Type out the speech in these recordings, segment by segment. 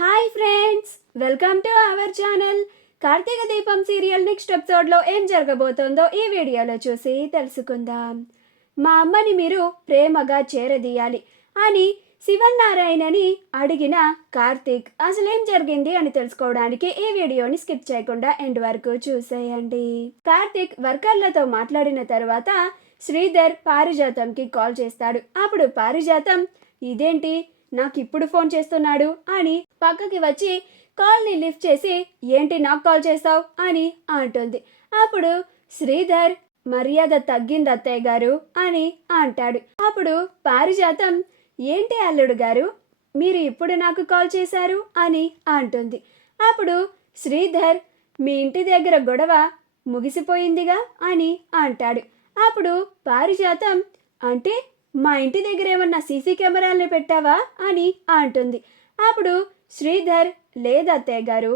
Hi friends, welcome to our channel. Karthika Deepam serial next ఎపిసోడ్లో ఏం జరగబోతోందో ఈ వీడియోలో చూసి తెలుసుకుందాం. మా అమ్మని మీరు ప్రేమగా చేరదీయాలి అని శివనారాయణని అడిగిన కార్తీక్ అసలేం జరిగింది అని తెలుసుకోవడానికి ఈ వీడియోని స్కిప్ చేయకుండా ఎండ్ వరకు చూసేయండి. కార్తీక్ వర్కర్లతో మాట్లాడిన తర్వాత శ్రీధర్ పారిజాతంకి కాల్ చేస్తాడు. అప్పుడు పారిజాతం ఇదేంటి నాకు ఇప్పుడు ఫోన్ చేస్తున్నాడు అని పక్కకి వచ్చి కాల్ని లిఫ్ట్ చేసి ఏంటి నాకు కాల్ చేసావు అని అంటుంది. అప్పుడు శ్రీధర్ మర్యాద తగ్గింది అత్తయ్య గారు అని అంటాడు. అప్పుడు పారిజాతం ఏంటి అల్లుడు గారు మీరు ఇప్పుడు నాకు కాల్ చేశారు అని అంటుంది. అప్పుడు శ్రీధర్ మీ ఇంటి దగ్గర గొడవ ముగిసిపోయిందిగా అని అంటాడు. అప్పుడు పారిజాతం అంటే మా ఇంటి దగ్గర ఏమన్నా సీసీ కెమెరాలని పెట్టావా అని అంటుంది. అప్పుడు శ్రీధర్ లేదత్తయ్య గారు,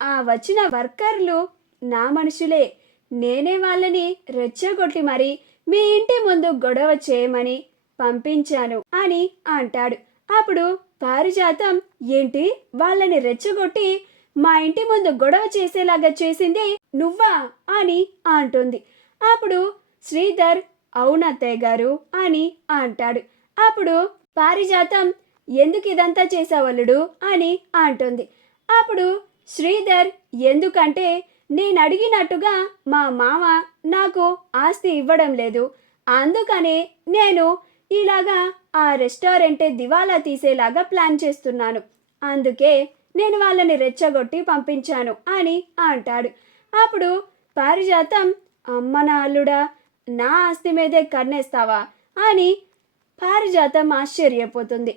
ఆ వచ్చిన వర్కర్లు నా మనుషులే, నేనే వాళ్ళని రెచ్చగొట్టి మరి మీ ఇంటి ముందు గొడవ చేయమని పంపించాను అని అంటాడు. అప్పుడు పారిజాతం ఏంటి వాళ్ళని రెచ్చగొట్టి మా ఇంటి ముందు గొడవ చేసేలాగా చేసింది నువ్వా అని అంటుంది. అప్పుడు శ్రీధర్ అవునత్తయ్య గారు అని అంటాడు. అప్పుడు పారిజాతం ఎందుకు ఇదంతా చేసావల్లుడు అని అంటుంది. అప్పుడు శ్రీధర్ ఎందుకంటే నేను అడిగినట్టుగా మా మామ నాకు ఆస్తి ఇవ్వడం లేదు, అందుకనే నేను ఇలాగా ఆ రెస్టారెంటే దివాలా తీసేలాగా ప్లాన్ చేస్తున్నాను, అందుకే నేను వాళ్ళని రెచ్చగొట్టి పంపించాను అని అంటాడు. అప్పుడు పారిజాతం అమ్మ నా అల్లుడా నా ఆస్తి మీదే కన్నేస్తావా అని పారిజాతం ఆశ్చర్యపోతుంది.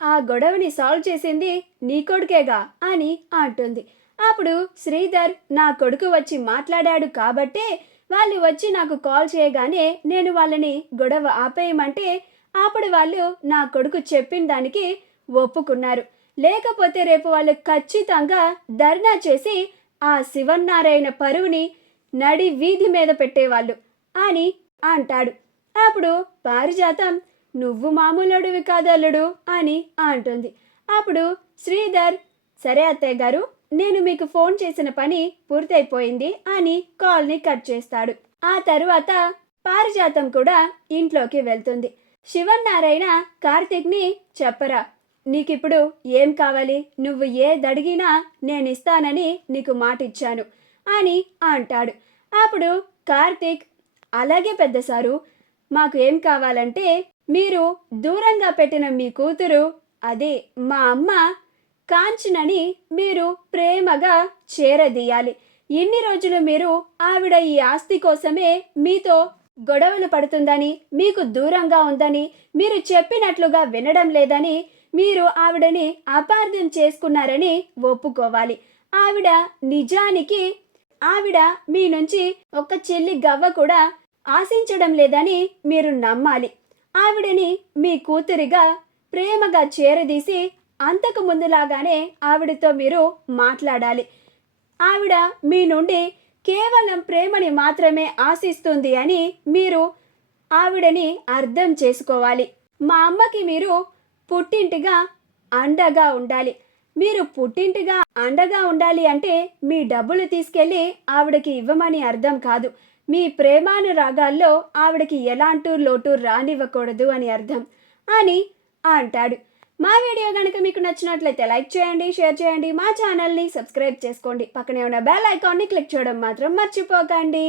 ఆ గొడవని సాల్వ్ చేసింది నీ కొడుకేగా అని అంటుంది. అప్పుడు శ్రీధర్ నా కొడుకు వచ్చి మాట్లాడాడు కాబట్టే వాళ్ళు వచ్చి నాకు కాల్ చేయగానే నేను వాళ్ళని గొడవ ఆపేయమంటే అప్పుడు వాళ్ళు నా కొడుకు చెప్పిన దానికి ఒప్పుకున్నారు, లేకపోతే రేపు వాళ్ళు ఖచ్చితంగా ధర్నా చేసి ఆ శివనారాయణ పరువుని నడి వీధి మీద పెట్టేవాళ్ళు అని అంటాడు. అప్పుడు పారిజాతం నువ్వు మామూలుడివి కాదల్లుడు అని అంటుంది. అప్పుడు శ్రీధర్ సరే అత్తయ్య గారు నేను మీకు ఫోన్ చేసిన పని పూర్తయిపోయింది అని కాల్ని కట్ చేస్తాడు. ఆ తరువాత పారిజాతం కూడా ఇంట్లోకి వెళ్తుంది. శివనారాయణ కార్తీక్ని చెప్పరా నీకిప్పుడు ఏం కావాలి, నువ్వు ఏదడిగినా నేను ఇస్తానని నీకు మాట ఇచ్చాను అని అంటాడు. అప్పుడు కార్తీక్ అలాగే పెద్ద సారు, మాకు ఏం కావాలంటే మీరు దూరంగా పెట్టిన మీ కూతురు అదే మా అమ్మ కాంచనని మీరు ప్రేమగా చేరదీయాలి. ఇన్ని రోజులు మీరు ఆవిడ ఈ ఆస్తి కోసమే మీతో గొడవలు పడుతుందని, మీకు దూరంగా ఉందని, మీరు చెప్పినట్లుగా వినడం లేదని మీరు ఆవిడని అపార్థం చేసుకున్నారని ఒప్పుకోవాలి. ఆవిడ నిజానికి ఆవిడ మీ నుంచి ఒక చెల్లి గవ్వ కూడా ఆశించడం లేదని మీరు నమ్మాలి. ఆవిడని మీ కూతురిగా ప్రేమగా చేరదీసి అంతకు ముందులాగానే ఆవిడతో మీరు మాట్లాడాలి. ఆవిడ మీ నుండి కేవలం ప్రేమని మాత్రమే ఆశిస్తుంది అని మీరు ఆవిడని అర్థం చేసుకోవాలి. మా అమ్మకి మీరు పుట్టింటిగా అండగా ఉండాలి. మీరు పుట్టింటిగా అండగా ఉండాలి అంటే మీ డబ్బులు తీసుకెళ్ళి ఆవిడకి ఇవ్వమని అర్థం కాదు. మీ ప్రేమానురాగాల్లో ఆవిడకి ఎలాంటి లోటు రానివ్వకూడదు అని అర్థం అని అంటాడు. మా వీడియో కనుక మీకు నచ్చినట్లయితే లైక్ చేయండి, షేర్ చేయండి, మా ఛానల్ని సబ్స్క్రైబ్ చేసుకోండి, పక్కనే ఉన్న బెల్ ఐకాన్ని క్లిక్ చేయడం మాత్రం మర్చిపోకండి.